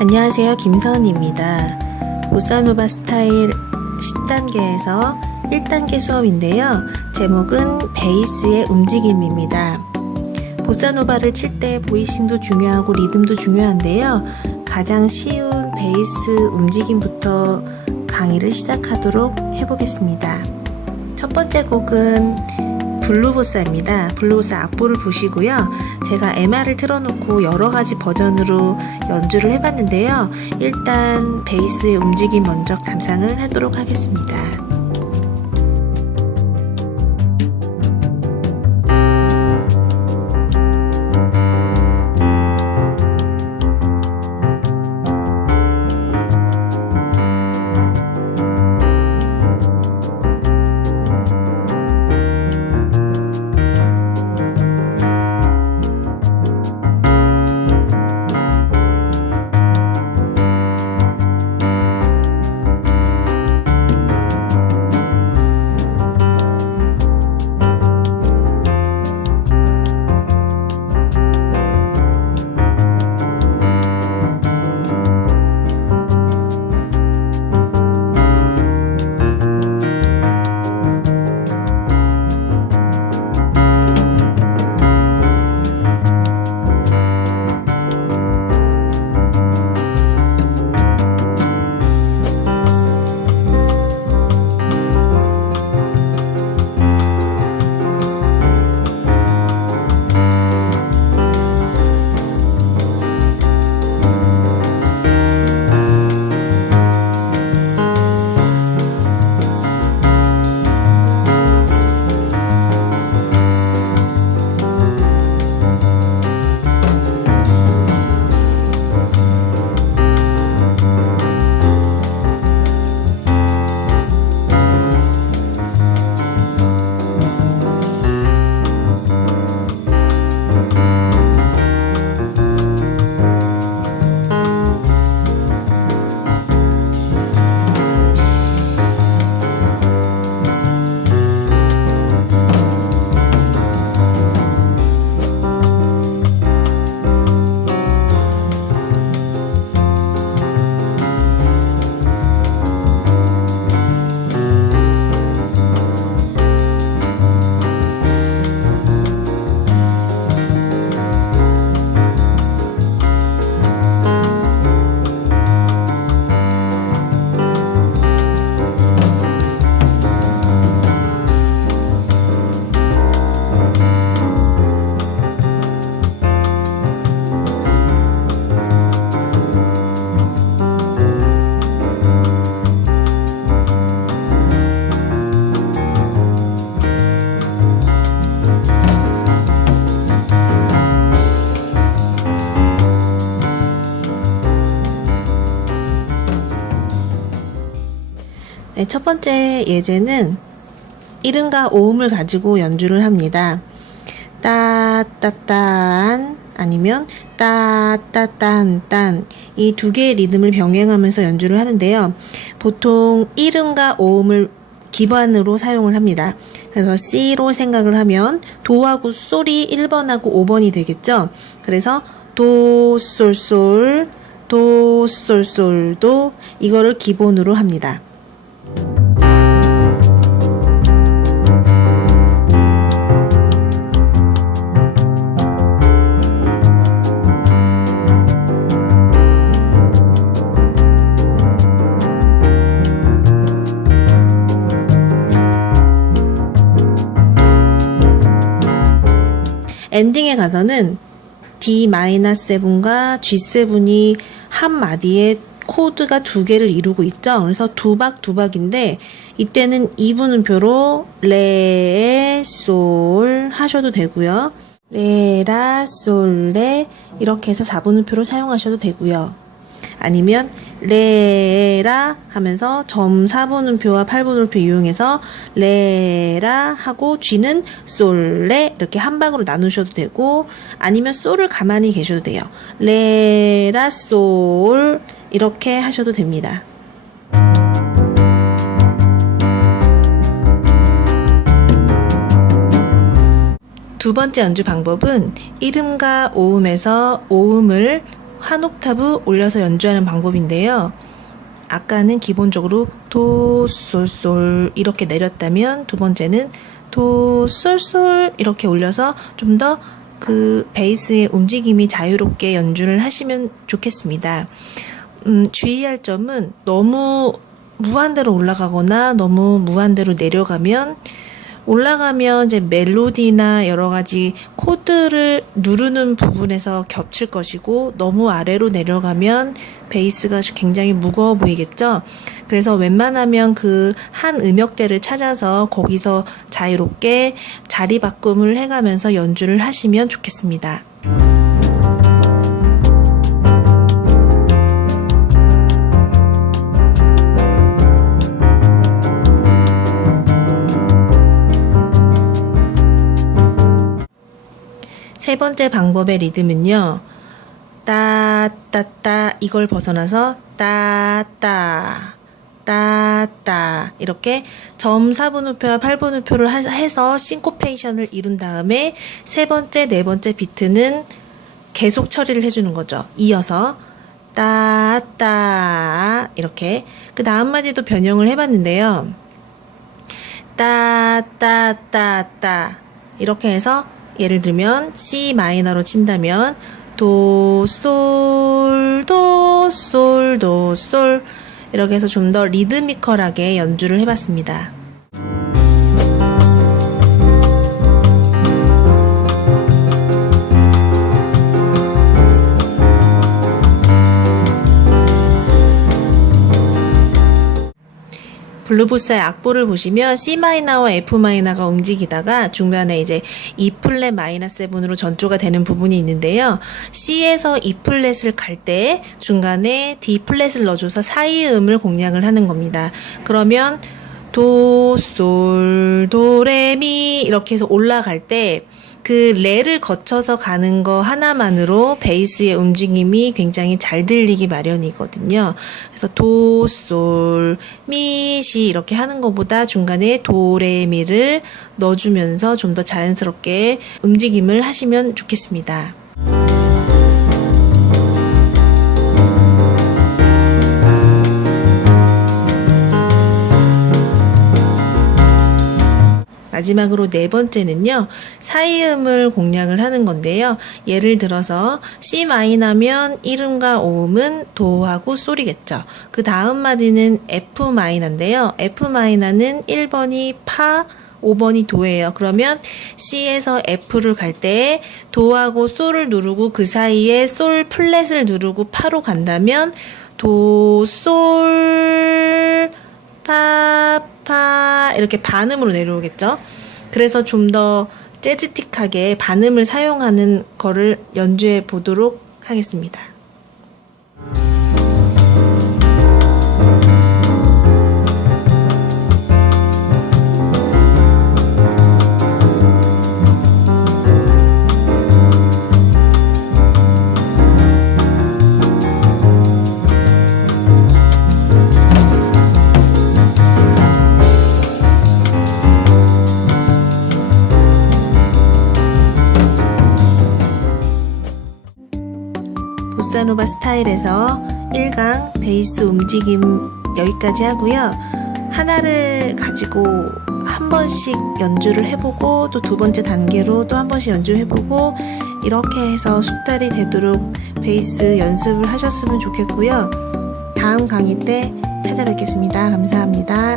안녕하세요, 김서은입니다. 보사노바 스타일 10단계에서 1단계 수업인데요. 제목은 베이스의 움직임입니다. 보사노바를 칠 때 보이싱도 중요하고 리듬도 중요한데요. 가장 쉬운 베이스 움직임부터 강의를 시작하도록 해보겠습니다. 첫 번째 곡은 블루보사입니다. 블루보사 악보를 보시고요. 제가 MR을 틀어놓고 여러가지 버전으로 연주를 해봤는데요. 일단 베이스의 움직임 먼저 감상을 하도록 하겠습니다. 네, 첫 번째 예제는 이름과 오음을 가지고 연주를 합니다. 따따따안 아니면 따따딴딴 이 두 개의 리듬을 병행하면서 연주를 하는데요. 보통 이름과 오음을 기반으로 사용을 합니다. 그래서 C로 생각을 하면 도하고 솔이 1번하고 5번이 되겠죠. 그래서 도, 솔, 솔, 도, 솔, 솔, 도 이거를 기본으로 합니다. 엔딩에 가서는 D-7과 G7이 한 마디에 코드가 두 개를 이루고 있죠. 그래서 두박두박인데 이때는 2분음표로 레, 솔 하셔도 되고요. 레, 라, 솔, 레 이렇게 해서 4분음표로 사용하셔도 되고요. 아니면 레라 하면서 점 4분음표와 8분음표 이용해서 레라 하고 G는 솔레 이렇게 한 방으로 나누셔도 되고 아니면 솔을 가만히 계셔도 돼요. 레라 솔 이렇게 하셔도 됩니다. 두 번째 연주 방법은 이름과 오음에서 오음을 한 옥타브 올려서 연주하는 방법인데요. 아까는 기본적으로 도, 솔, 솔 이렇게 내렸다면 두 번째는 도, 솔, 솔 이렇게 올려서 좀 더 그 베이스의 움직임이 자유롭게 연주를 하시면 좋겠습니다. 주의할 점은 너무 무한대로 올라가거나 너무 무한대로 내려가면 이제 멜로디나 여러 가지 코드를 누르는 부분에서 겹칠 것이고 너무 아래로 내려가면 베이스가 굉장히 무거워 보이겠죠? 그래서 웬만하면 그 한 음역대를 찾아서 거기서 자유롭게 자리 바꿈을 해가면서 연주를 하시면 좋겠습니다. 세 번째 방법의 리듬은요. 따, 따, 따 이걸 벗어나서 따, 따, 따, 따 이렇게 점 4분음표와 8분음표를 해서 싱코페이션을 이룬 다음에 세 번째, 네 번째 비트는 계속 처리를 해주는 거죠. 이어서 따, 따 이렇게 그 다음 마디도 변형을 해봤는데요. 따, 따, 따, 따 이렇게 해서 예를 들면 C 마이너로 친다면 도, 솔, 도, 솔, 도, 솔 이렇게 해서 좀 더 리드미컬하게 연주를 해봤습니다. 블루보사의 악보를 보시면 C 마이너와 F 마이너가 움직이다가 중간에 이제 E 플랫 마이너 7으로 전조가 되는 부분이 있는데요. C에서 E 플랫을 갈 때 중간에 D 플랫을 넣어줘서 사이의 음을 공략을 하는 겁니다. 그러면 도, 솔, 도, 레, 미 이렇게 해서 올라갈 때 그 레를 거쳐서 가는 거 하나만으로 베이스의 움직임이 굉장히 잘 들리기 마련이거든요. 그래서 도, 솔, 미, 시 이렇게 하는 것보다 중간에 도, 레, 미를 넣어주면서 좀 더 자연스럽게 움직임을 하시면 좋겠습니다. 마지막으로 네 번째는요. 사이음을 공략을 하는 건데요. 예를 들어서 C 마이너면 1음과 5음은 도하고 솔이겠죠. 그 다음 마디는 F 마이너인데요. F 마이너는 1번이 파, 5번이 도예요. 그러면 C에서 F를 갈 때 도하고 솔을 누르고 그 사이에 솔 플랫을 누르고 파로 간다면 도, 솔, 파, 파 이렇게 반음으로 내려오겠죠. 그래서 좀 더 재즈틱하게 반음을 사용하는 거를 연주해 보도록 하겠습니다. 보사노바 스타일에서 1강 베이스 움직임 여기까지 하고요. 하나를 가지고 한 번씩 연주를 해보고 또 두 번째 단계로 또 한 번씩 연주해보고 이렇게 해서 숙달이 되도록 베이스 연습을 하셨으면 좋겠고요. 다음 강의 때 찾아뵙겠습니다. 감사합니다.